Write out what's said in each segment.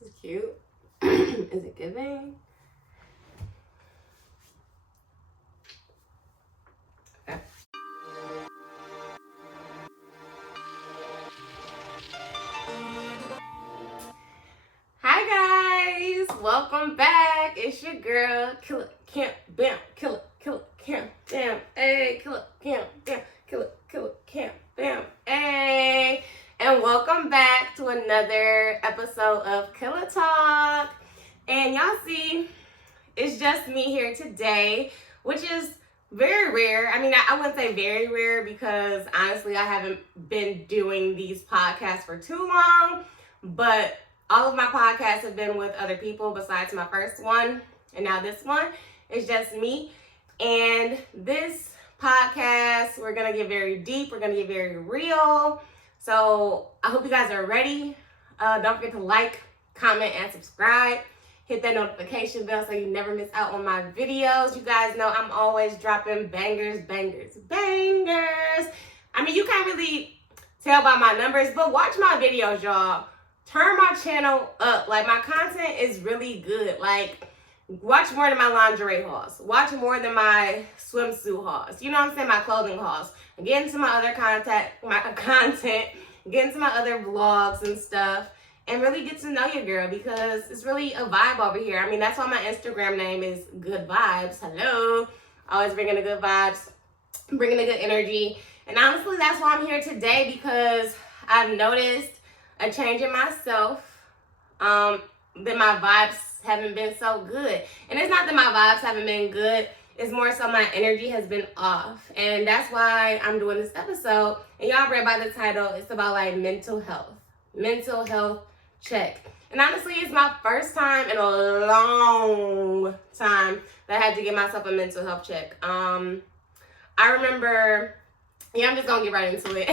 This is cute. Is it giving? Okay. Hi guys, welcome back. It's your girl, KILLAKAM, bam, KILLAKAM, bam, hey, KILLAKAM, bam, KILLAKAM, bam, hey. And welcome back to another episode of Killa Talk. And y'all see, it's just me here today, which is very rare. I mean, I wouldn't say very rare because honestly, I haven't been doing these podcasts for too long, but all of my podcasts have been with other people besides my first one. And now this one is just me. And this podcast, we're going to get very deep. We're going to get very real. So I hope you guys are ready. Don't forget to like, comment, and subscribe. Hit that notification bell so you never miss out on my videos. You guys know I'm always dropping bangers, bangers, bangers. I mean, you can't really tell by my numbers, but watch my videos, y'all. Turn my channel up. Like, my content is really good. Like, watch more than my lingerie hauls. Watch more than my swimsuit hauls. You know what I'm saying? My clothing hauls. Get into my other content, get into my other vlogs and stuff, and really get to know your girl because it's really a vibe over here. I mean, that's why my Instagram name is Good Vibes. Hello. Always bringing the good vibes, bringing the good energy. And honestly, that's why I'm here today, because I've noticed a change in myself, that my vibes haven't been so good. And it's not that my vibes haven't been good, it's more so my energy has been off. And that's why I'm doing this episode. And y'all read by the title, it's about like mental health check. And honestly, it's my first time in a long time that I had to give myself a mental health check. I remember, I'm just gonna get right into it.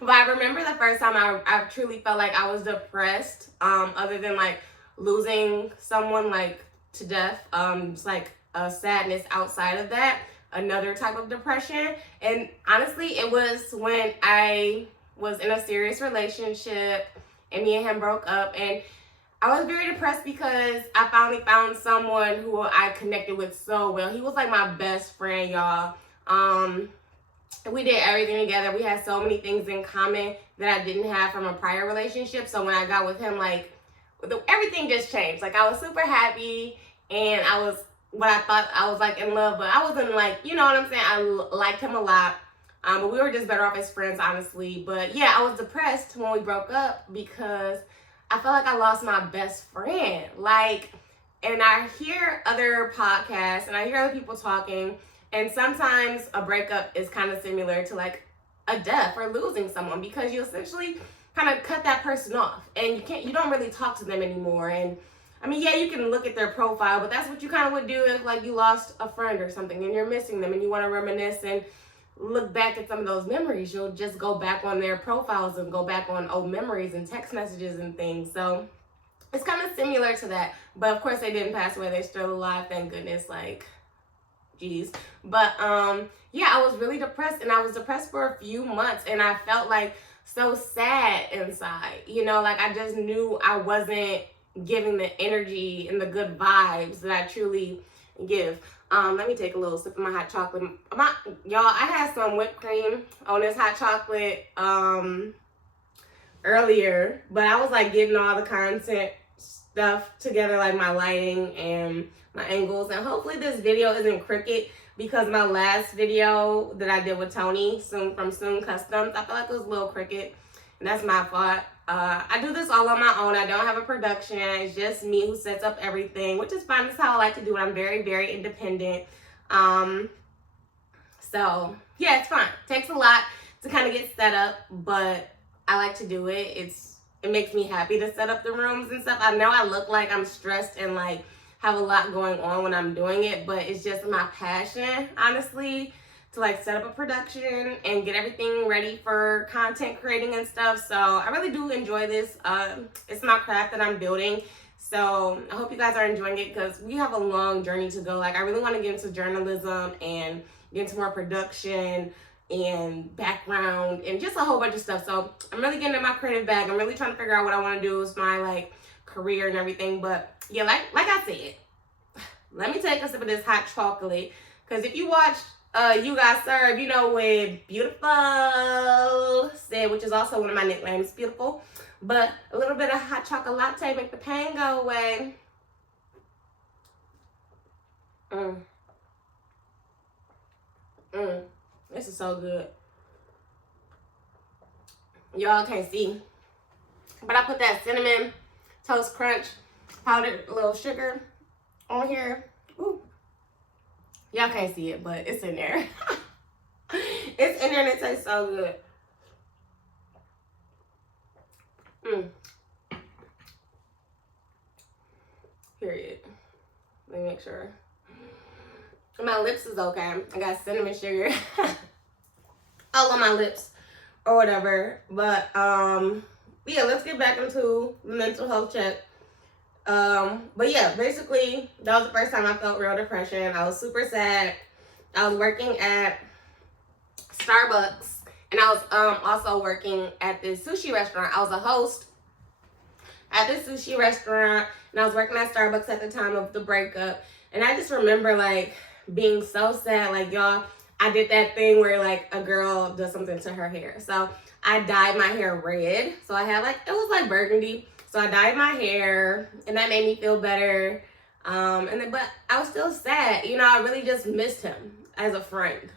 But I remember the first time I truly felt like I was depressed, other than like losing someone like to death, just like a sadness outside of that, another type of depression. And honestly, it was when I was in a serious relationship and me and him broke up, and I was very depressed because I finally found someone who I connected with so well. He was like my best friend, y'all. We did everything together. We had so many things in common that I didn't have from a prior relationship. So when I got with him, like, everything just changed. Like, I was super happy, and I was what I thought I was like in love, but I wasn't like, you know what I'm saying? I liked him a lot. But we were just better off as friends, honestly. But yeah, I was depressed when we broke up because I felt like I lost my best friend. Like, and I hear other podcasts and I hear other people talking, and sometimes a breakup is kind of similar to like a death or losing someone, because you essentially kind of cut that person off and you don't really talk to them anymore. And I mean, yeah, you can look at their profile, but that's what you kind of would do if like you lost a friend or something and you're missing them and you want to reminisce and look back at some of those memories. You'll just go back on their profiles and go back on old memories and text messages and things. So it's kind of similar to that. But of course they didn't pass away. They're still alive, thank goodness. Like, geez. But yeah, I was really depressed, and I was depressed for a few months, and I felt like so sad inside. You know, like I just knew I wasn't giving the energy and the good vibes that I truly give. Let me take a little sip of my hot chocolate. Y'all, I had some whipped cream on this hot chocolate earlier, but I was like getting all the content stuff together, like my lighting and my angles, and hopefully this video isn't crooked, because my last video that I did with Tony from Soon Customs, I felt like it was a little crooked, and that's my fault. I do this all on my own. I don't have a production. It's just me who sets up everything, which is fine. That's how I like to do it. I'm very, very independent. So yeah, it's fine. It takes a lot to kind of get set up, but I like to do it. It makes me happy to set up the rooms and stuff. I know I look like I'm stressed and like have a lot going on when I'm doing it, but it's just my passion, honestly, to like set up a production and get everything ready for content creating and stuff. So I really do enjoy this. It's my craft that I'm building. So I hope you guys are enjoying it, because we have a long journey to go. Like, I really want to get into journalism and get into more production and background and just a whole bunch of stuff. So I'm really getting in my creative bag. I'm really trying to figure out what I want to do with my like career and everything. But yeah, like I said, let me take a sip of this hot chocolate. Because if you watch You Got Served, you know what Beautiful said, which is also one of my nicknames, Beautiful. But a little bit of hot chocolate latte make the pain go away. This is so good. Y'all can't see, but I put that cinnamon toast crunch powdered little sugar on here. Ooh. Y'all can't see it, but it's in there. It's in there and it tastes so good. Period. Let me make sure. My lips is okay. I got cinnamon sugar all on my lips or whatever. But yeah, let's get back into the mental health check. But yeah, basically that was the first time I felt real depression. I was super sad. I was working at Starbucks, and I was also working at this sushi restaurant. I was a host at this sushi restaurant, and I was working at Starbucks at the time of the breakup. And I just remember like being so sad. Like, y'all, I did that thing where like a girl does something to her hair. So I dyed my hair red. So I had like, it was like burgundy. So I dyed my hair, and that made me feel better. But I was still sad. You know, I really just missed him as a friend.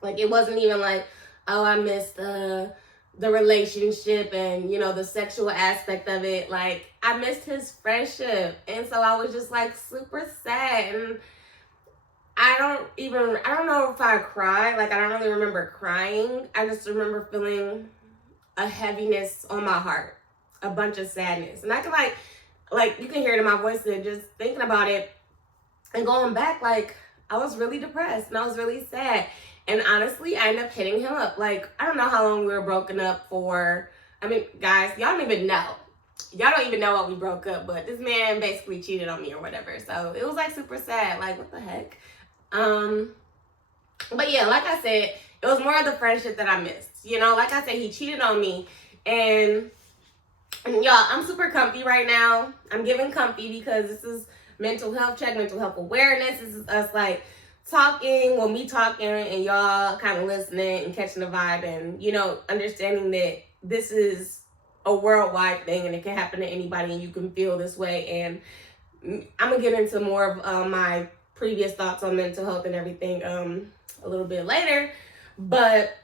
Like, it wasn't even like, oh, I missed the relationship and, you know, the sexual aspect of it. Like, I missed his friendship. And so I was just like super sad. And I don't know if I cried. Like, I don't really remember crying. I just remember feeling a heaviness on my heart, a bunch of sadness. And I can like you can hear it in my voice and just thinking about it and going back, like, I was really depressed and I was really sad. And honestly, I ended up hitting him up. Like, I don't know how long we were broken up for. I mean, guys, y'all don't even know. Y'all don't even know what we broke up, but this man basically cheated on me or whatever. So it was like super sad. Like, what the heck? But yeah, like I said, it was more of the friendship that I missed. You know, like I said, he cheated on me. And y'all, I'm super comfy right now. I'm giving comfy because this is mental health check, mental health awareness. This is us like talking, well, me talking and y'all kind of listening and catching the vibe and, you know, understanding that this is a worldwide thing and it can happen to anybody and you can feel this way. And I'm gonna get into more of my previous thoughts on mental health and everything a little bit later. But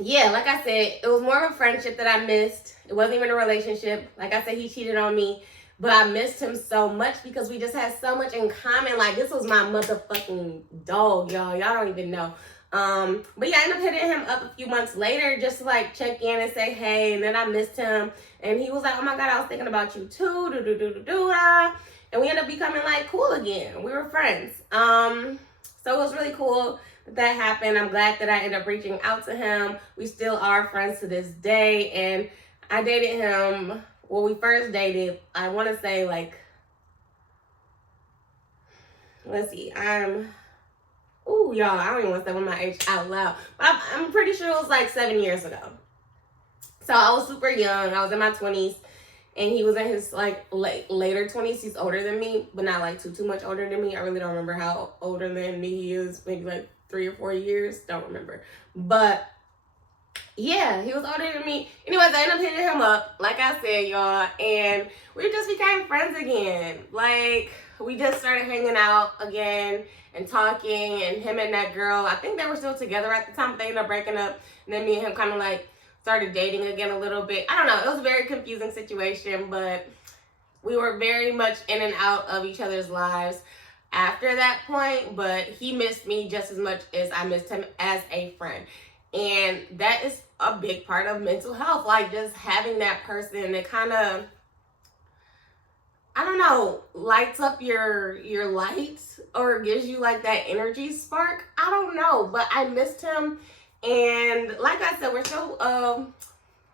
yeah, like I said, it was more of a friendship that I missed. It wasn't even a relationship. Like I said, he cheated on me. But I missed him so much because we just had so much in common. Like, this was my motherfucking dog, y'all. Y'all don't even know. But yeah, I ended up hitting him up a few months later just to like check in and say hey. And then I missed him. And he was like, oh my God, I was thinking about you too. And we ended up becoming like cool again. We were friends. So it was really cool that happened. I'm glad that I ended up reaching out to him. We still are friends to this day. And I dated him. Well, we first dated, I want to say like, let's see, y'all, I don't even want to say my age out loud, but I'm pretty sure it was like 7 years ago. So I was super young. I was in my 20s and he was in his like later 20s. He's older than me, but not like too much older than me. I really don't remember how older than me he is, maybe like 3 or 4 years. Don't remember. But yeah, he was older than me. Anyways, I ended up hitting him up, like I said, y'all, and we just became friends again. Like, we just started hanging out again and talking, and him and that girl, I think they were still together at the time, but they ended up breaking up, and then me and him kind of like started dating again a little bit. I don't know, it was a very confusing situation, but we were very much in and out of each other's lives after that point, but he missed me just as much as I missed him as a friend. And that is a big part of mental health. Like, just having that person that kind of, I don't know, lights up your light or gives you like that energy spark. I don't know, but I missed him. And like I said, we're still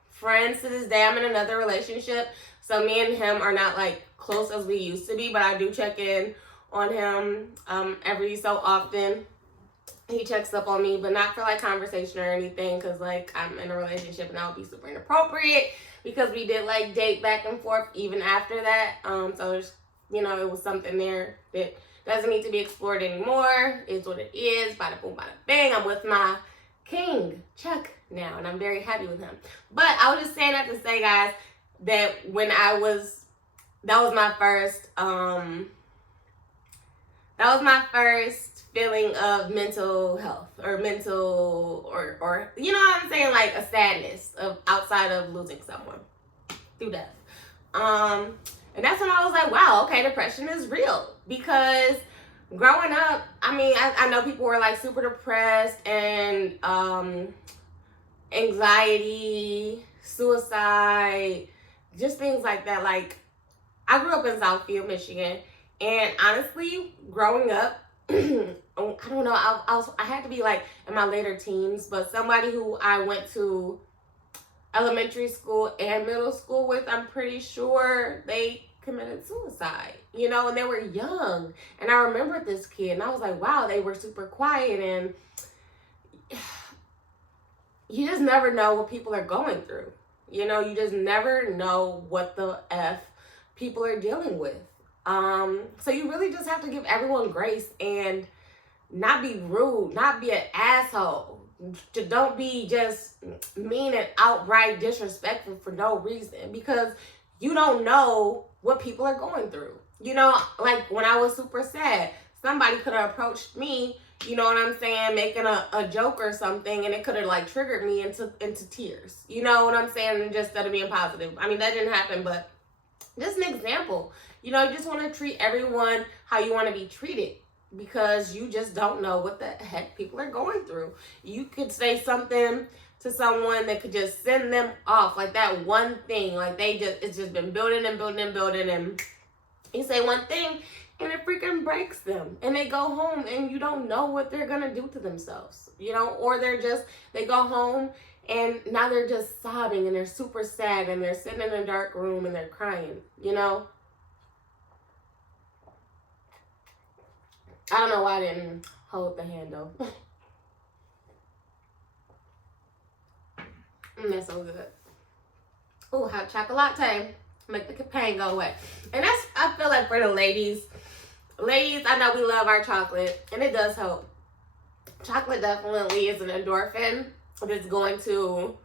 friends to this day. I'm in another relationship. So me and him are not like close as we used to be, but I do check in on him every so often. He checks up on me, but not for like conversation or anything, because like I'm in a relationship and that would be super inappropriate. because we did like date back and forth even after that. So there's, you know, it was something there that doesn't need to be explored anymore. It's what it is. Bada boom, bada bang. I'm with my king, Chuck, now, and I'm very happy with him. But I was just saying that to say, guys, that when that was my first feeling of mental health or you know what I'm saying, like a sadness of outside of losing someone through death. And that's when I was like, wow, okay, depression is real. Because growing up, I mean, I know people were like super depressed and anxiety, suicide, just things like that. Like, I grew up in Southfield, Michigan, and honestly, growing up, I don't know, I had to be like in my later teens, but somebody who I went to elementary school and middle school with, I'm pretty sure they committed suicide, you know, and they were young. And I remembered this kid, and I was like, wow, they were super quiet. And you just never know what people are going through. You know, you just never know what the F people are dealing with. So you really just have to give everyone grace and not be rude, not be an asshole. Don't be just mean and outright disrespectful for no reason, because you don't know what people are going through. You know, like when I was super sad, somebody could have approached me, you know what I'm saying, making a joke or something, and it could have like triggered me into tears. You know what I'm saying? Just instead of being positive. I mean, that didn't happen, but just an example. You know, you just want to treat everyone how you want to be treated, because you just don't know what the heck people are going through. You could say something to someone that could just send them off, like that one thing, like it's just been building and building and building, and you say one thing and it freaking breaks them, and they go home and you don't know what they're gonna do to themselves, you know, or they go home and now they're just sobbing and they're super sad and they're sitting in a dark room and they're crying, you know. I don't know why I didn't hold the handle. That's so good. Oh, hot chocolate latte. Make the pain go away. And that's, I feel like, for the ladies. Ladies, I know we love our chocolate, and it does help. Chocolate definitely is an endorphin that's going to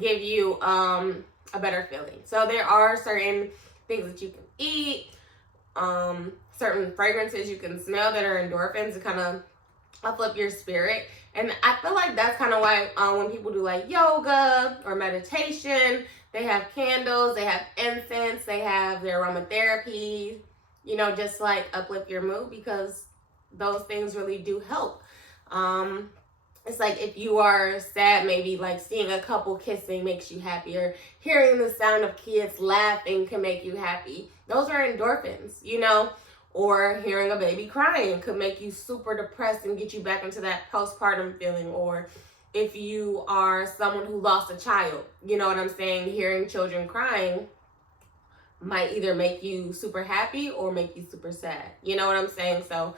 give you a better feeling. So there are certain things that you can eat, certain fragrances you can smell that are endorphins to kind of uplift your spirit. And I feel like that's kind of why when people do like yoga or meditation, they have candles, they have incense, they have their aromatherapy, you know, just like uplift your mood, because those things really do help. It's like if you are sad, maybe like seeing a couple kissing makes you happy, or hearing the sound of kids laughing can make you happy. Those are endorphins, you know. Or hearing a baby crying could make you super depressed and get you back into that postpartum feeling. Or if you are someone who lost a child, you know what I'm saying, hearing children crying might either make you super happy or make you super sad. You know what I'm saying? So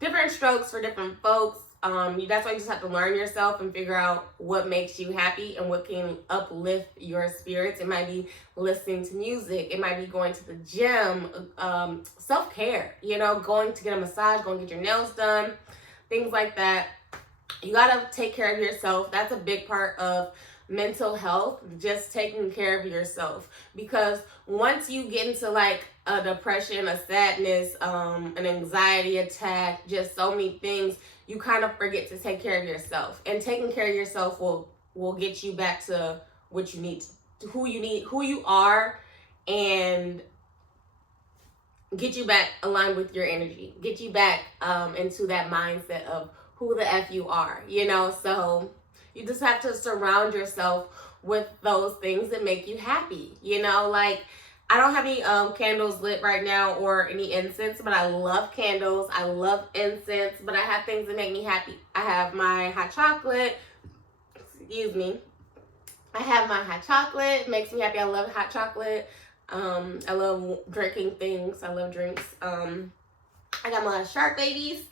different strokes for different folks. That's why you just have to learn yourself and figure out what makes you happy and what can uplift your spirits. It might be listening to music. It might be going to the gym, self-care, you know, going to get a massage, going to get your nails done, things like that. You got to take care of yourself. That's a big part of mental health, just taking care of yourself. Because once you get into like a depression, a sadness, an anxiety attack, just so many things, you kind of forget to take care of yourself. And taking care of yourself will get you back to what you need, to who you are, and get you back aligned with your energy, get you back into that mindset of who the F you are, you know. So you just have to surround yourself with those things that make you happy, you know. Like, I don't have any candles lit right now or any incense, but I love candles. I love incense, but I have things that make me happy. I have my hot chocolate. Excuse me. I have my hot chocolate. It makes me happy. I love hot chocolate. I love drinking things. I love drinks. I got my shark babies.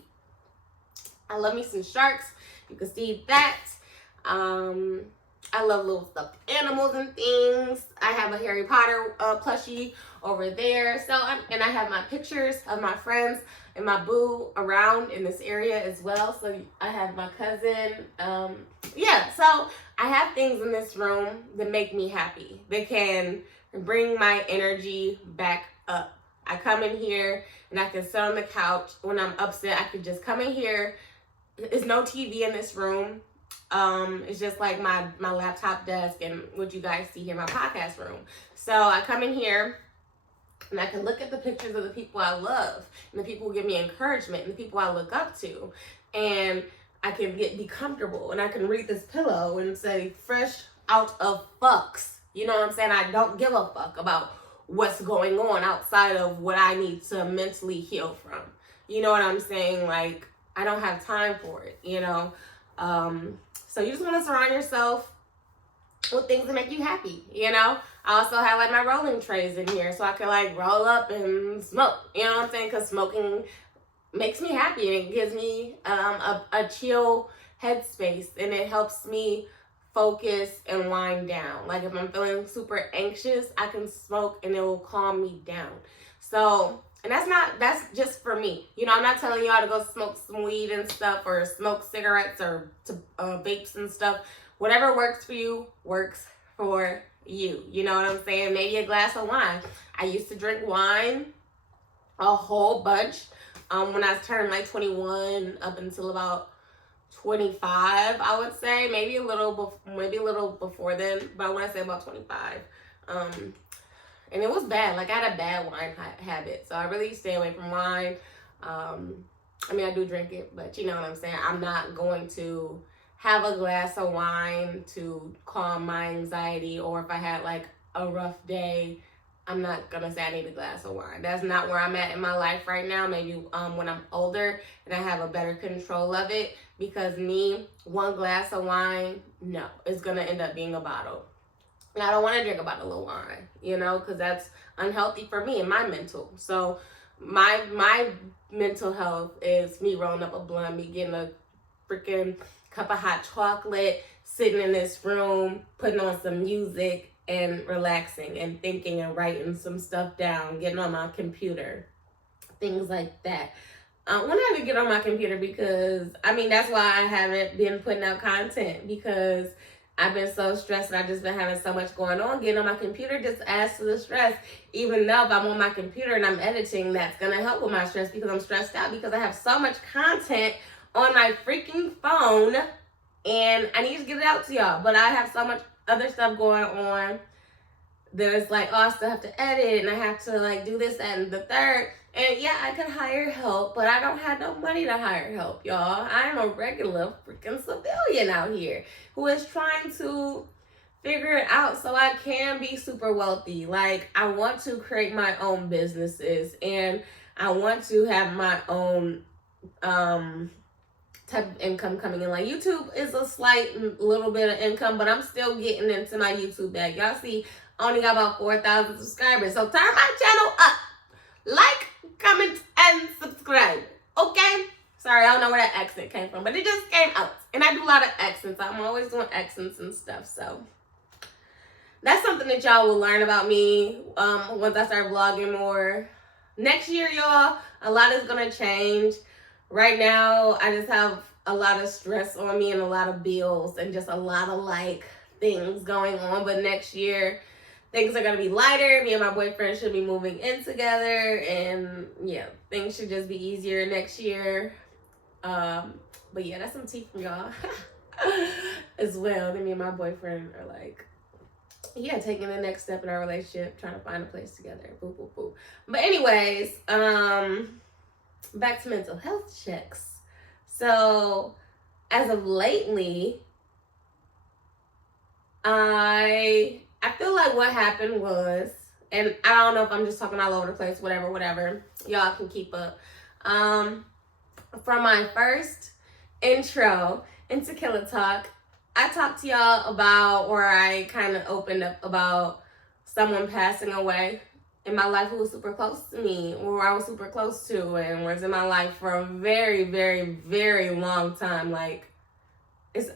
I love me some sharks. You can see that. I love little stuffed animals and things. I have a Harry Potter plushie over there. So, and I have my pictures of my friends and my boo around in this area as well. So I have my cousin. Yeah, so I have things in this room that make me happy. They can bring my energy back up. I come in here and I can sit on the couch. When I'm upset, I can just come in here. There's no TV in this room. It's just like my laptop desk and what you guys see here, my podcast room. So I come in here and I can look at the pictures of the people I love and the people who give me encouragement and the people I look up to. And I can be comfortable and I can read this pillow and say, fresh out of fucks. You know what I'm saying? I don't give a fuck about what's going on outside of what I need to mentally heal from. You know what I'm saying? Like, I don't have time for it, you know? So you just want to surround yourself with things that make you happy, you know? I also have like my rolling trays in here so I can like roll up and smoke, you know what I'm saying? Because smoking makes me happy and it gives me a chill headspace and it helps me focus and wind down. Like if I'm feeling super anxious, I can smoke and it will calm me down. So, and that's just for me. You know, I'm not telling y'all to go smoke some weed and stuff or smoke cigarettes or vapes and stuff. Whatever works for you works for you. You know what I'm saying? Maybe a glass of wine. I used to drink wine a whole bunch when I turned like 21 up until about 25, I would say. Maybe a little before then, but when I say about 25. And it was bad. Like, I had a bad wine habit. So I really stay away from wine. I mean, I do drink it, but you know what I'm saying? I'm not going to have a glass of wine to calm my anxiety. Or if I had, like, a rough day, I'm not going to say I need a glass of wine. That's not where I'm at in my life right now. Maybe when I'm older and I have a better control of it. Because me, one glass of wine, no. It's going to end up being a bottle. And I don't want to drink a bottle of wine, you know, because that's unhealthy for me and my mental. So my mental health is me rolling up a blunt, me getting a freaking cup of hot chocolate, sitting in this room, putting on some music and relaxing and thinking and writing some stuff down, getting on my computer, things like that. When I have to get on my computer because, I mean, that's why I haven't been putting out content because I've been so stressed and I've just been having so much going on. Getting on my computer just adds to the stress. Even though if I'm on my computer and I'm editing, that's going to help with my stress because I'm stressed out because I have so much content on my freaking phone and I need to get it out to y'all. But I have so much other stuff going on. There's like, oh, I still have to edit and I have to like do this, that, and the third. And yeah, I could hire help, but I don't have no money to hire help, y'all. I'm a regular freaking civilian out here who is trying to figure it out so I can be super wealthy. Like, I want to create my own businesses and I want to have my own type of income coming in. Like, YouTube is a slight little bit of income, but I'm still getting into my YouTube bag. Y'all see, I only got about 4,000 subscribers. So turn my channel up. Like, comment, and subscribe. Okay? Sorry, I don't know where that accent came from, but it just came out. And I do a lot of accents. I'm always doing accents and stuff. So that's something that y'all will learn about me once I start vlogging more. Next year, y'all, a lot is going to change. Right now, I just have a lot of stress on me and a lot of bills and just a lot of, like, things going on. But next year, things are going to be lighter. Me and my boyfriend should be moving in together. And, yeah, things should just be easier next year. But, yeah, that's some tea from y'all as well. Then me and my boyfriend are, like, yeah, taking the next step in our relationship, trying to find a place together. Boo, boo, boo. But anyways, back to mental health checks. So, as of lately, I feel like what happened was, and I don't know if I'm just talking all over the place, whatever. Y'all can keep up. From my first intro into Killa Talk, I talked to y'all about, or I kind of opened up about someone passing away in my life who was super close to me, or I was super close to, and was in my life for a very, very, very long time. Like, it's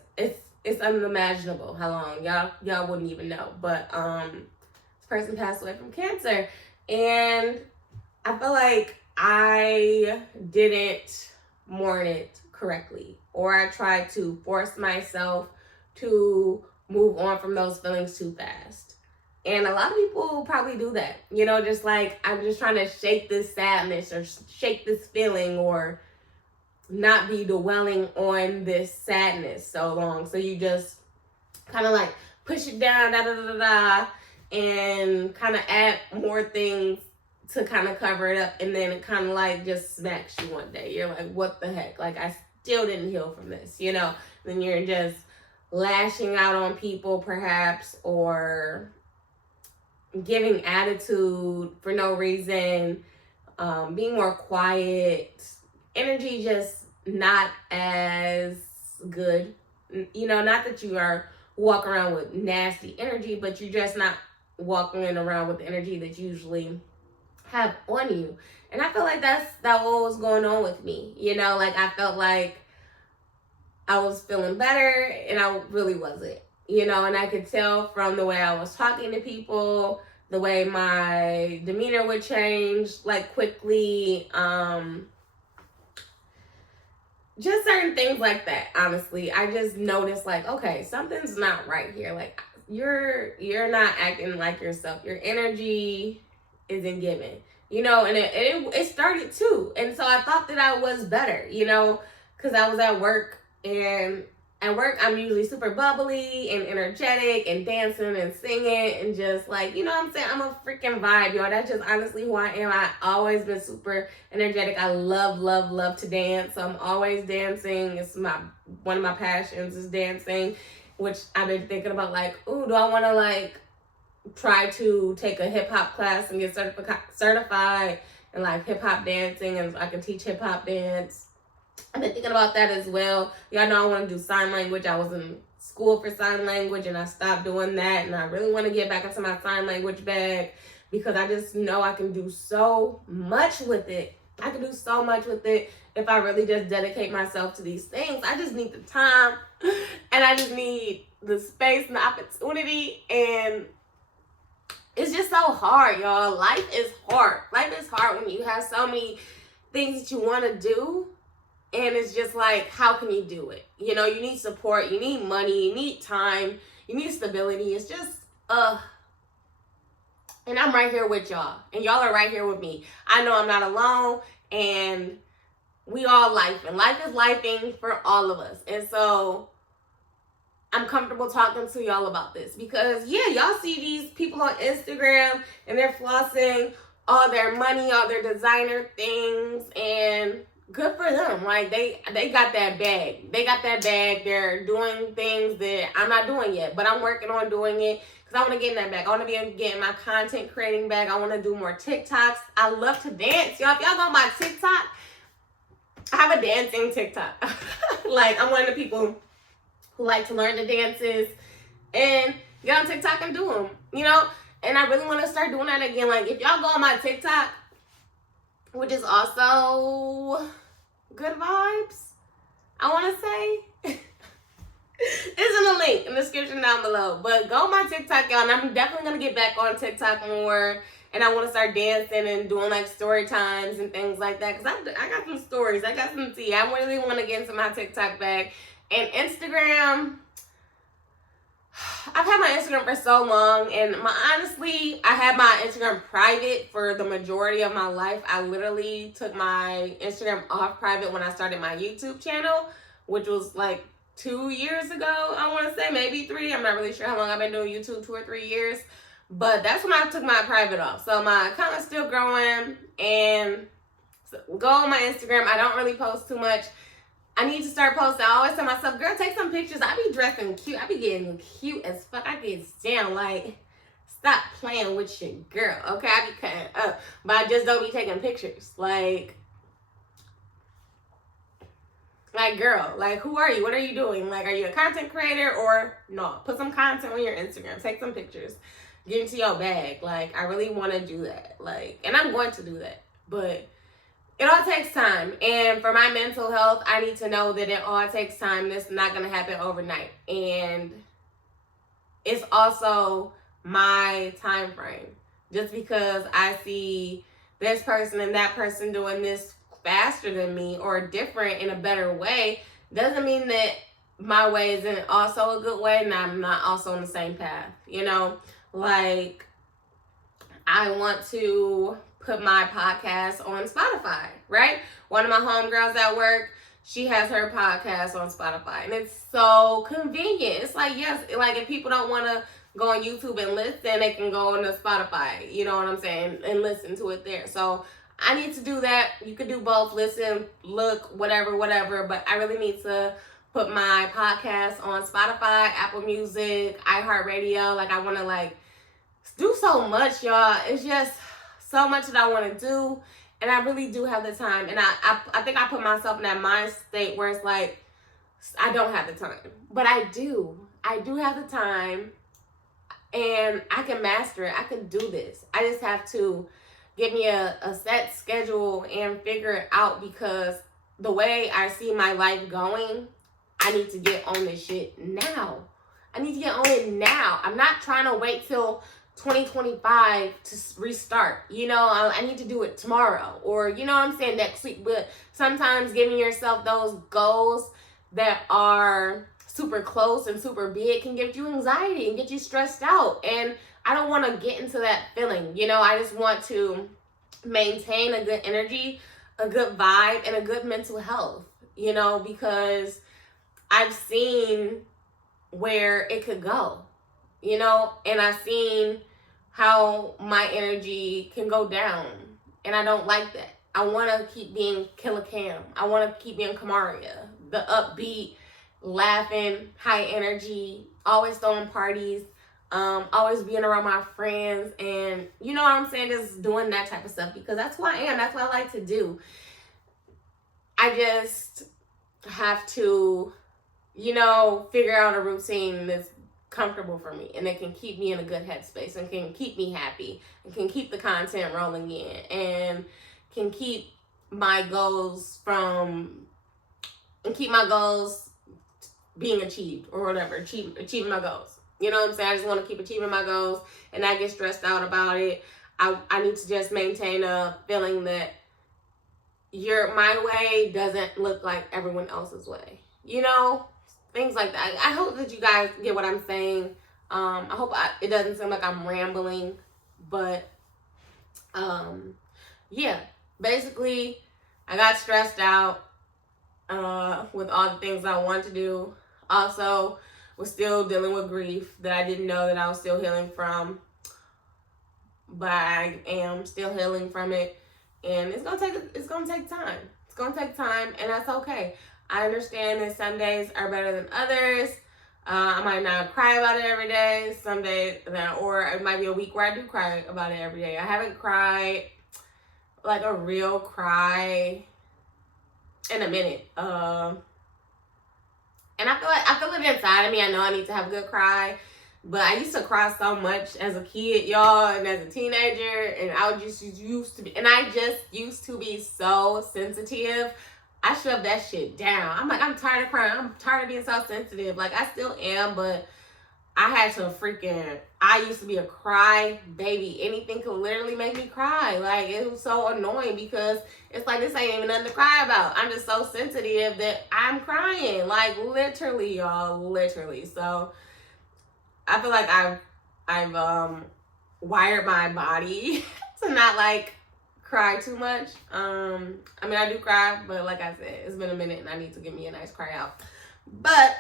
it's unimaginable how long. Y'all wouldn't even know. But this person passed away from cancer, and I feel like I didn't mourn it correctly, or I tried to force myself to move on from those feelings too fast. And a lot of people probably do that, you know, just like, I'm just trying to shake this sadness or shake this feeling, or not be dwelling on this sadness so long. So you just kind of like push it down, and kind of add more things to kind of cover it up, and then it kind of like just smacks you one day. You're like, what the heck? Like, I still didn't heal from this, you know? Then you're just lashing out on people perhaps, or giving attitude for no reason, being more quiet, energy just not as good. You know, not that you are walking around with nasty energy, but you're just not walking around with the energy that you usually have on you. And I feel like that what was going on with me. You know, like, I felt like I was feeling better, and I really wasn't. You know, and I could tell from the way I was talking to people, the way my demeanor would change, like, quickly, just certain things like that. Honestly, I just noticed, like, okay, something's not right here. Like, you're not acting like yourself. Your energy isn't given, you know. And it started too, and so I thought that I was better, you know, because I was at work, and at work I'm usually super bubbly and energetic and dancing and singing and just like, you know what I'm saying, I'm a freaking vibe, y'all. That's just honestly who I am. I always been super energetic. I love to dance. So I'm always dancing. It's one of my passions is dancing, which I've been thinking about, like, ooh, do I want to like try to take a hip hop class and get certified in like hip hop dancing, and I can teach hip hop dance. I've been thinking about that as well. Y'all know I want to do sign language. I was in school for sign language, and I stopped doing that, and I really want to get back into my sign language bag, because I just know I can do so much with it. I can do so much with it if I really just dedicate myself to these things. I just need the time, and I just need the space and the opportunity, and it's just so hard, y'all. Life is hard. Life is hard when you have so many things that you want to do, and it's just like, how can you do it? You know, you need support, you need money, you need time, you need stability. It's just, and I'm right here with y'all, and y'all are right here with me. I know I'm not alone, and we all life, and life is lifing for all of us. And so I'm comfortable talking to y'all about this, because yeah, y'all see these people on Instagram, and they're flossing all their money, all their designer things, and good for them. Like, they got that bag. They got that bag. They're doing things that I'm not doing yet, but I'm working on doing it, because I want to get in that bag. I want to be getting my content creating bag. I want to do more TikToks. I love to dance, y'all. If y'all go on my TikTok, I have a dancing TikTok. Like, I'm one of the people who like to learn the dances and get on TikTok and do them, you know? And I really want to start doing that again. Like, if y'all go on my TikTok, which is also good vibes, I want to say, it's in the link in the description down below. But go on my TikTok, y'all, and I'm definitely going to get back on TikTok more. And I want to start dancing and doing like story times and things like that, because I got some stories. I got some tea. I really want to get into my TikTok bag. And Instagram, I've had my Instagram for so long, and honestly, I had my Instagram private for the majority of my life. I literally took my Instagram off private when I started my YouTube channel, which was like 2 years ago, I want to say, maybe 3. I'm not really sure how long I've been doing YouTube, 2 or 3 years. But that's when I took my private off. So my account is still growing, and so go on my Instagram. I don't really post too much. I need to start posting. I always tell myself, girl, take some pictures. I be dressing cute. I be getting cute as fuck. I get down. Like, stop playing with your girl, okay? I be cutting up, but I just don't be taking pictures. Like, girl, like, who are you? What are you doing? Like, are you a content creator or no? Put some content on your Instagram. Take some pictures. Get into your bag. Like, I really want to do that. Like, and I'm going to do that. But it all takes time. And for my mental health, I need to know that it all takes time. It's not going to happen overnight. And it's also my time frame. Just because I see this person and that person doing this faster than me or different in a better way doesn't mean that my way isn't also a good way and I'm not also on the same path. You know, like I want to put my podcast on Spotify, right? One of my homegirls at work, she has her podcast on Spotify, and it's so convenient. It's like, yes, like if people don't want to go on YouTube and listen, they can go on to Spotify, you know what I'm saying, and listen to it there. So I need to do that. You could do both, listen, look, whatever, but I really need to put my podcast on Spotify, Apple Music, iHeartRadio. Like I want to like do so much, y'all. It's just so much that I want to do, and I really do have the time. And I think I put myself in that mind state where it's like I don't have the time, but I do have the time, and I can master it. I can do this. I just have to get me a set schedule and figure it out, because the way I see my life going, I need to get on this shit now. I need to get on it now. I'm not trying to wait till 2025 to restart. You know, I need to do it tomorrow, or you know what I'm saying, next week. But sometimes giving yourself those goals that are super close and super big can give you anxiety and get you stressed out. And I don't want to get into that feeling. You know, I just want to maintain a good energy, a good vibe, and a good mental health, you know, because I've seen where it could go, you know, and I've seen how my energy can go down, and I don't like that. I want to keep being KILLAKAM. I want to keep being KAMARIA, the upbeat, laughing, high energy, always throwing parties, always being around my friends, and you know what I'm saying, just doing that type of stuff, because that's who I am. That's what I like to do. I just have to, you know, figure out a routine that's comfortable for me and that can keep me in a good headspace and can keep me happy and can keep the content rolling in and can keep my goals being achieved or whatever, achieving my goals. You know what I'm saying? I just want to keep achieving my goals and not get stressed out about it. I need to just maintain a feeling that my way doesn't look like everyone else's way. You know? Things like that. I hope that you guys get what I'm saying. I hope it doesn't seem like I'm rambling, but yeah. Basically, I got stressed out with all the things I wanted to do. Also, was still dealing with grief that I didn't know that I was still healing from, but I am still healing from it, and it's gonna take time. It's gonna take time, and that's okay. I understand that some days are better than others. I might not cry about it every day. Some days, or it might be a week where I do cry about it every day. I haven't cried like a real cry in a minute. And I feel it inside of me. I know I need to have a good cry, but I used to cry so much as a kid, y'all, and as a teenager, and I just used to be so sensitive. I shoved that shit down. I'm like, I'm tired of crying. I'm tired of being so sensitive. Like, I still am, but I had to I used to be a cry baby. Anything could literally make me cry. Like, it was so annoying because it's like, this ain't even nothing to cry about. I'm just so sensitive that I'm crying. Like, literally, y'all, literally. So, I feel like I've wired my body to not, like, cry too much. I mean, I do cry, but like I said, it's been a minute and I need to give me a nice cry out. But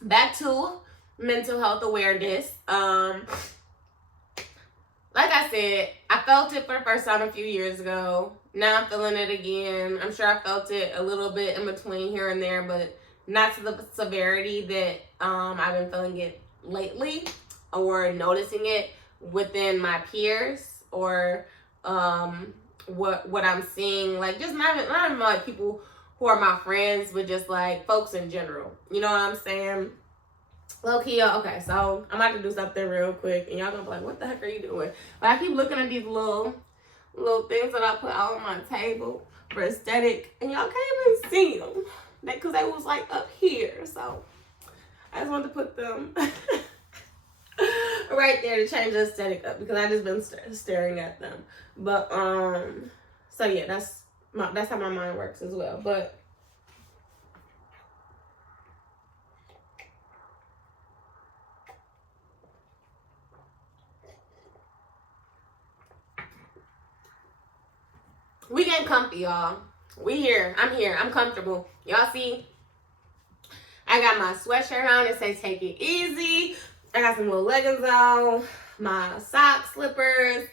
back to mental health awareness. Like I said, I felt it for the first time a few years ago. Now I'm feeling it again. I'm sure I felt it a little bit in between here and there, but not to the severity that I've been feeling it lately, or noticing it within my peers, or what I'm seeing, like, just not even like people who are my friends, but just like folks in general. You know what I'm saying? Low key, okay, so I'm about to do something real quick, and y'all gonna be like, what the heck are you doing? But I keep looking at these little things that I put out on my table. for aesthetic, and y'all can't even see them because they was like up here. So I just wanted to put them right there to change the aesthetic up because I just been staring at them. But so yeah, that's how my mind works as well. But we getting comfy, y'all. We here. I'm here. I'm comfortable. Y'all see? I got my sweatshirt on. It says "Take It Easy." I got some little leggings on. My socks, slippers.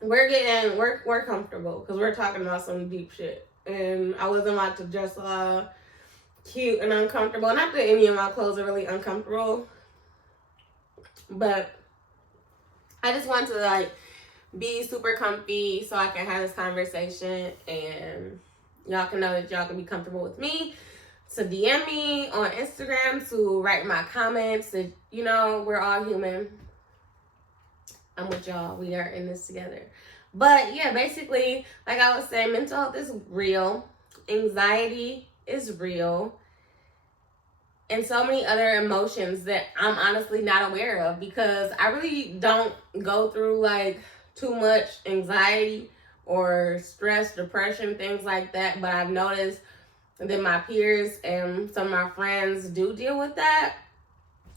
We're comfortable because we're talking about some deep shit. And I wasn't about to dress cute and uncomfortable. Not that any of my clothes are really uncomfortable, but I just want to like be super comfy so I can have this conversation and y'all can know that y'all can be comfortable with me. To DM me on Instagram, to write my comments, that you know we're all human. I'm with y'all. We are in this together. But yeah, basically, like I was saying, mental health is real. Anxiety is real. And so many other emotions that I'm honestly not aware of because I really don't go through like too much anxiety or stress, depression, things like that. But I've noticed that my peers and some of my friends do deal with that.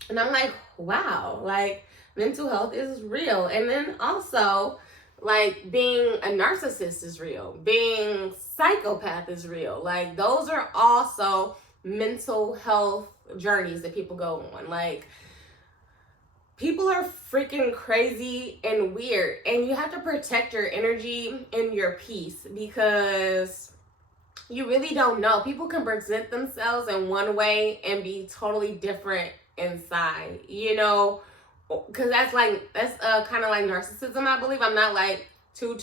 And I'm like, wow, like mental health is real. And then also, like being a narcissist is real. Being psychopath is real. Like those are also mental health journeys that people go on. Like people are freaking crazy and weird. And you have to protect your energy and your peace because you really don't know. People can present themselves in one way and be totally different inside, you know, because that's kind of like narcissism, I believe. I'm not like too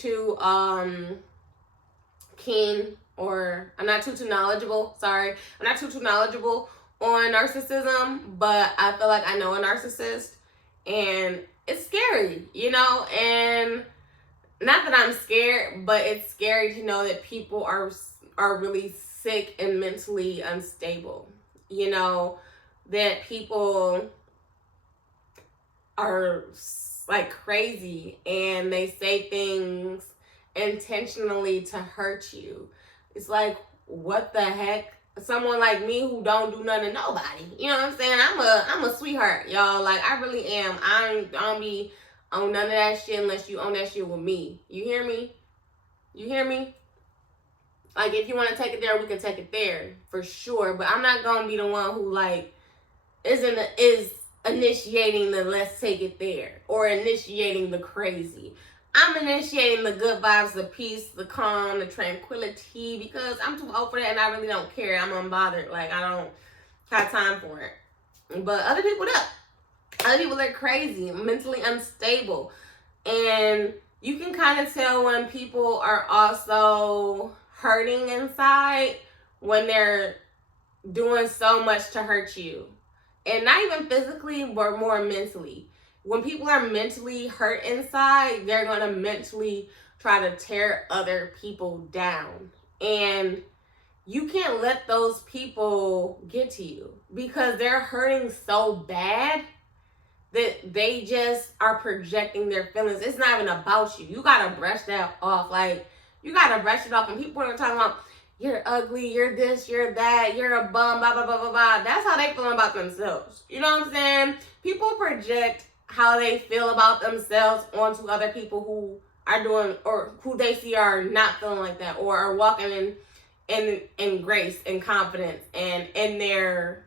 keen, or I'm not too knowledgeable. Sorry, I'm not too knowledgeable on narcissism, but I feel like I know a narcissist, and it's scary, you know. And not that I'm scared, but it's scary to know that people are really sick and mentally unstable. You know, that people are like crazy and they say things intentionally to hurt you. It's like, what the heck? Someone like me who don't do nothing to nobody. You know what I'm saying? I'm a sweetheart, y'all. Like I really am. I don't be on none of that shit unless you own that shit with me. You hear me? You hear me? Like, if you want to take it there, we can take it there for sure. But I'm not going to be the one who, like, is initiating the let's take it there or initiating the crazy. I'm initiating the good vibes, the peace, the calm, the tranquility because I'm too old for that and I really don't care. I'm unbothered. Like, I don't have time for it. But other people do. Other people are crazy, mentally unstable. And you can kind of tell when people are also hurting inside when they're doing so much to hurt you. And not even physically, but more mentally. When people are mentally hurt inside, they're going to mentally try to tear other people down. And you can't let those people get to you because they're hurting so bad that they just are projecting their feelings. It's not even about you. You got to brush that off. Like, you got to brush it off. And people are talking about, you're ugly, you're this, you're that, you're a bum, blah, blah, blah, blah, blah. That's how they feel about themselves. You know what I'm saying? People project how they feel about themselves onto other people who are doing, or who they see are not feeling like that, or are walking in grace and confidence and in their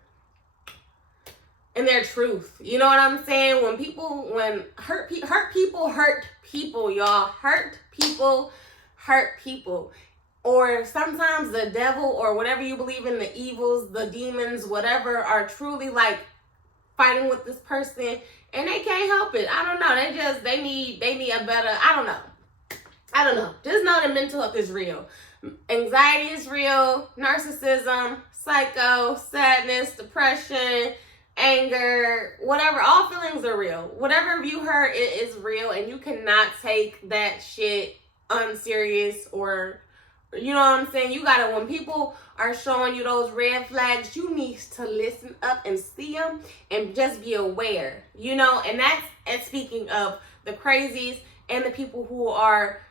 truth. You know what I'm saying? When hurt people, y'all. Hurt people. Or sometimes the devil or whatever you believe in, the evils, the demons, whatever, are truly like fighting with this person and they can't help it. I don't know. They need a better, I don't know. Just know that mental health is real. Anxiety is real. Narcissism, psycho, sadness, depression, anger, whatever, all feelings are real. Whatever you hurt, it is real, and you cannot take that shit unserious or You know what I'm saying? You gotta, when people are showing you those red flags, you need to listen up and see them and just be aware, you know? And speaking of the crazies and the people who are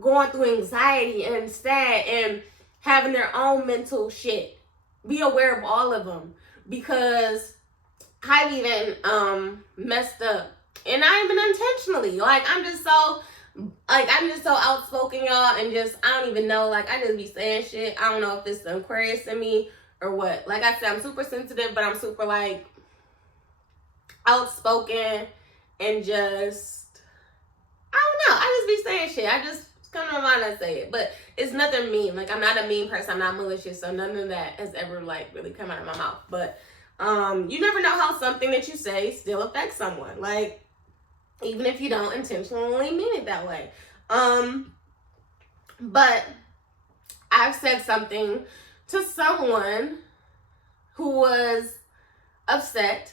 going through anxiety and sad and having their own mental shit. Be aware of all of them, because I've even messed up, and not even intentionally. Like, I'm just so outspoken, y'all, and just, I don't even know, like, I just be saying shit. I don't know if it's the Aquarius in me or what. Like I said, I'm super sensitive, but I'm super, like, outspoken, and just, I don't know, I just be saying shit. I just come to my mind and say it, but it's nothing mean. Like, I'm not a mean person, I'm not malicious, so none of that has ever, like, really come out of my mouth. But you never know how something that you say still affects someone. Like, even if you don't intentionally mean it that way. But I've said something to someone who was upset,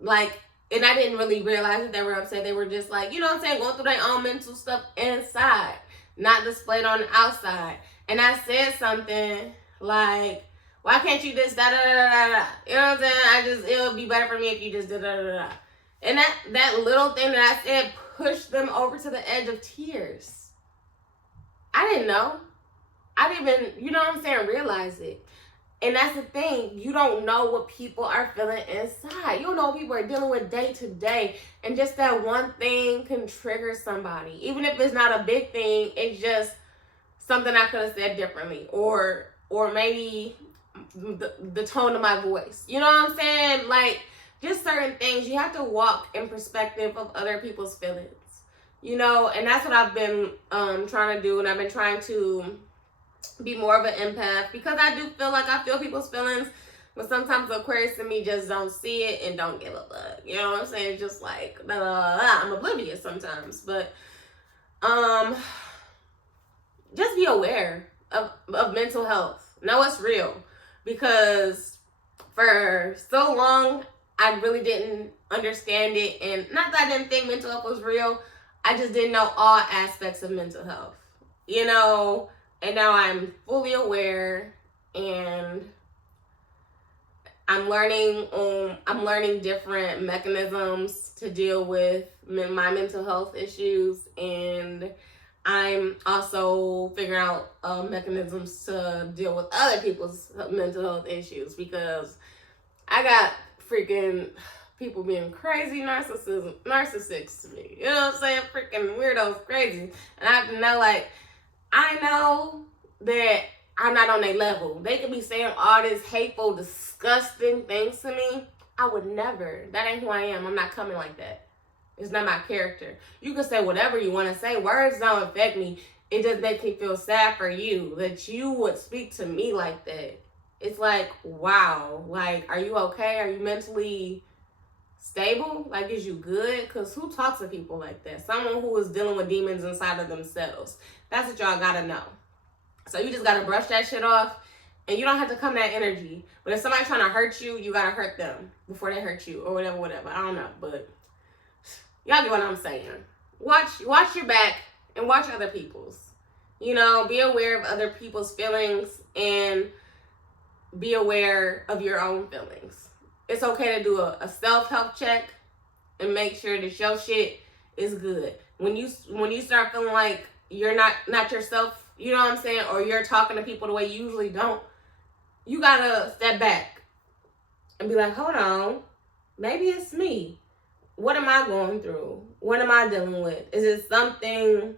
like, and I didn't really realize that they were upset. They were just, like, you know what I'm saying, going through their own mental stuff inside, not displayed on the outside. And I said something like, why can't you just da da da da da? You know what I'm saying? It would be better for me if you just da da da da. And that little thing that I said pushed them over to the edge of tears. I didn't know. I didn't even, you know what I'm saying, realize it. And that's the thing. You don't know what people are feeling inside. You don't know what people are dealing with day to day. And just that one thing can trigger somebody. Even if it's not a big thing, it's just something I could have said differently. Or maybe the tone of my voice. You know what I'm saying? Like, just certain things. You have to walk in perspective of other people's feelings. You know, and that's what I've been trying to do. And I've been trying to be more of an empath, because I do feel like I feel people's feelings, but sometimes the Aquarius in me just don't see it and don't give a fuck. You know what I'm saying? Just like, blah, blah, blah. I'm oblivious sometimes. But just be aware of mental health. Know it's real. Because for so long, I really didn't understand it. And not that I didn't think mental health was real, I just didn't know all aspects of mental health. You know? And now I'm fully aware, and I'm learning different mechanisms to deal with my mental health issues, and I'm also figuring out mechanisms to deal with other people's mental health issues, because I got freaking people being crazy narcissists to me. You know what I'm saying? Freaking weirdos, crazy. And I have to know, like, I know that I'm not on their level. They could be saying all this hateful, disgusting things to me. I would never. That ain't who I am. I'm not coming like that. It's not my character. You can say whatever you want to say. Words don't affect me. It just makes me feel sad for you that you would speak to me like that. It's like, wow. Like, are you okay? Are you mentally stable? Like, is you good? Because who talks to people like that? Someone who is dealing with demons inside of themselves. That's what y'all gotta know. So you just gotta brush that shit off, and you don't have to come that energy. But if somebody's trying to hurt you, you gotta hurt them before they hurt you, or whatever. I don't know, but y'all get what I'm saying. Watch your back and watch other people's. You know, be aware of other people's feelings and be aware of your own feelings. It's okay to do a self-help check and make sure that your shit is good. When you start feeling like you're not yourself, you know what I'm saying, or you're talking to people the way you usually don't, you gotta step back and be like, hold on, maybe it's me. What am I going through? What am I dealing with? Is it something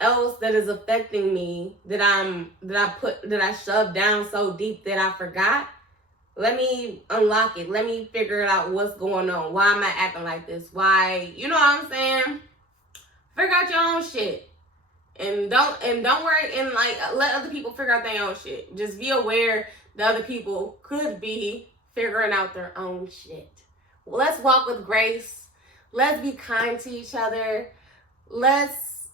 else that is affecting me that I shoved down so deep that I forgot? Let me unlock it. Let me figure out what's going on. Why am I acting like this? Why, you know what I'm saying? Figure out your own shit. And don't worry and like let other people figure out their own shit. Just be aware that other people could be figuring out their own shit. Well, let's walk with grace. Let's be kind to each other. Let's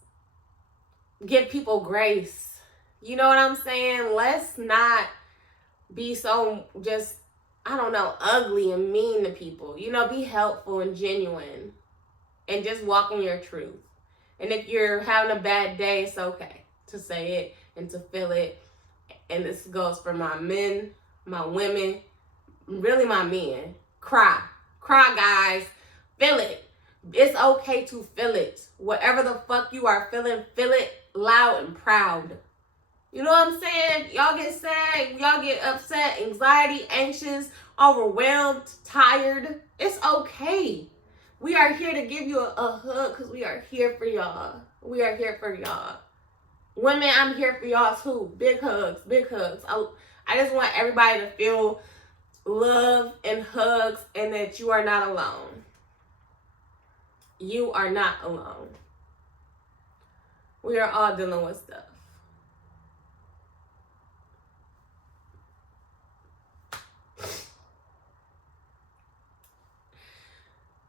give people grace. You know what I'm saying? Let's not be so just, I don't know, ugly and mean to people. You know, be helpful and genuine. And just walk in your truth. And if you're having a bad day, it's okay to say it. and to feel it. And this goes for my men, my women, really my men. Cry. Cry, guys. Feel it. It's okay to feel it. Whatever the fuck you are feeling, feel it loud and proud. You know what I'm saying? Y'all get sad, y'all get upset, anxiety, anxious, overwhelmed, tired. It's okay. We are here to give you a hug because we are here for y'all. We are here for y'all. Women, I'm here for y'all too. Big hugs, big hugs. I just want everybody to feel love and hugs and that you are not alone. You are not alone. We are all dealing with stuff.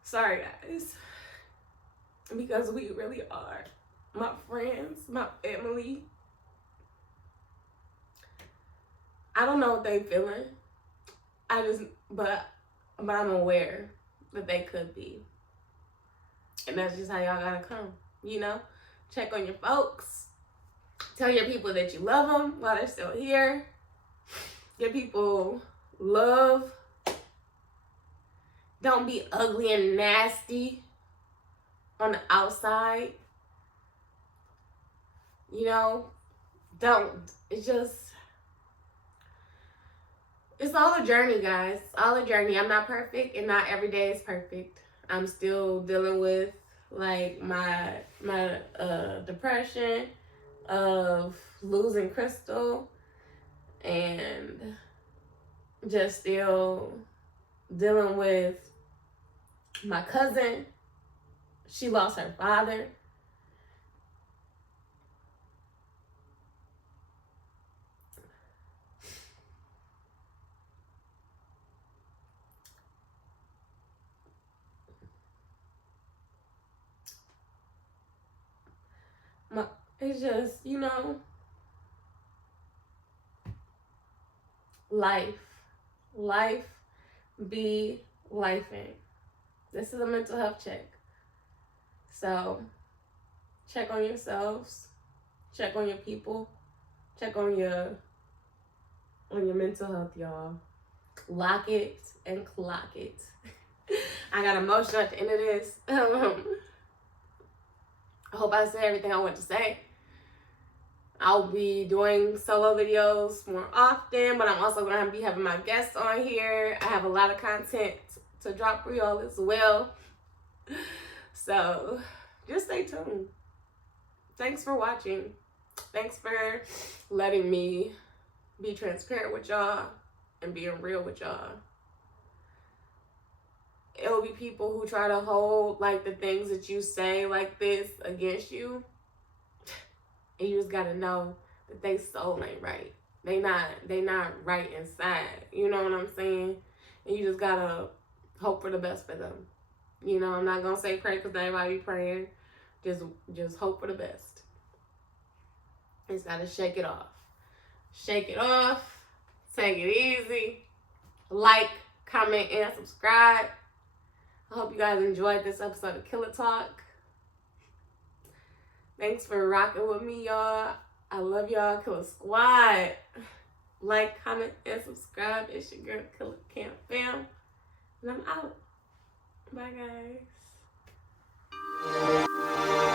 Sorry, guys. Because we really are. My friends, my family. I don't know what they feeling. But I'm aware that they could be. And that's just how y'all gotta come, you know? Check on your folks. Tell your people that you love them while they're still here. Give people love. Don't be ugly and nasty on the outside. You know, don't. It's all a journey, guys. It's all a journey. I'm not perfect, and not every day is perfect. I'm still dealing with like my depression of losing Crystal, and just still dealing with my cousin. She lost her father. It's just, you know, life be lifing. This is a mental health check. So check on yourselves, check on your people, check on your mental health, y'all. Lock it and clock it. I got emotional at the end of this. I hope I said everything I want to say. I'll be doing solo videos more often, but I'm also going to be having my guests on here. I have a lot of content to drop for y'all as well. So just stay tuned. Thanks for watching. Thanks for letting me be transparent with y'all and being real with y'all. It'll be people who try to hold like the things that you say like this against you. And you just gotta know that they soul ain't right. They not right inside. You know what I'm saying? And you just gotta hope for the best for them. You know, I'm not gonna say pray because everybody be praying. Just hope for the best. Just gotta shake it off. Shake it off. Take it easy. Like, comment, and subscribe. I hope you guys enjoyed this episode of Killa Talk. Thanks for rocking with me, y'all. I love y'all, Killa Squad. Like, comment, and subscribe. It's your girl, KILLAKAM fam. And I'm out. Bye, guys.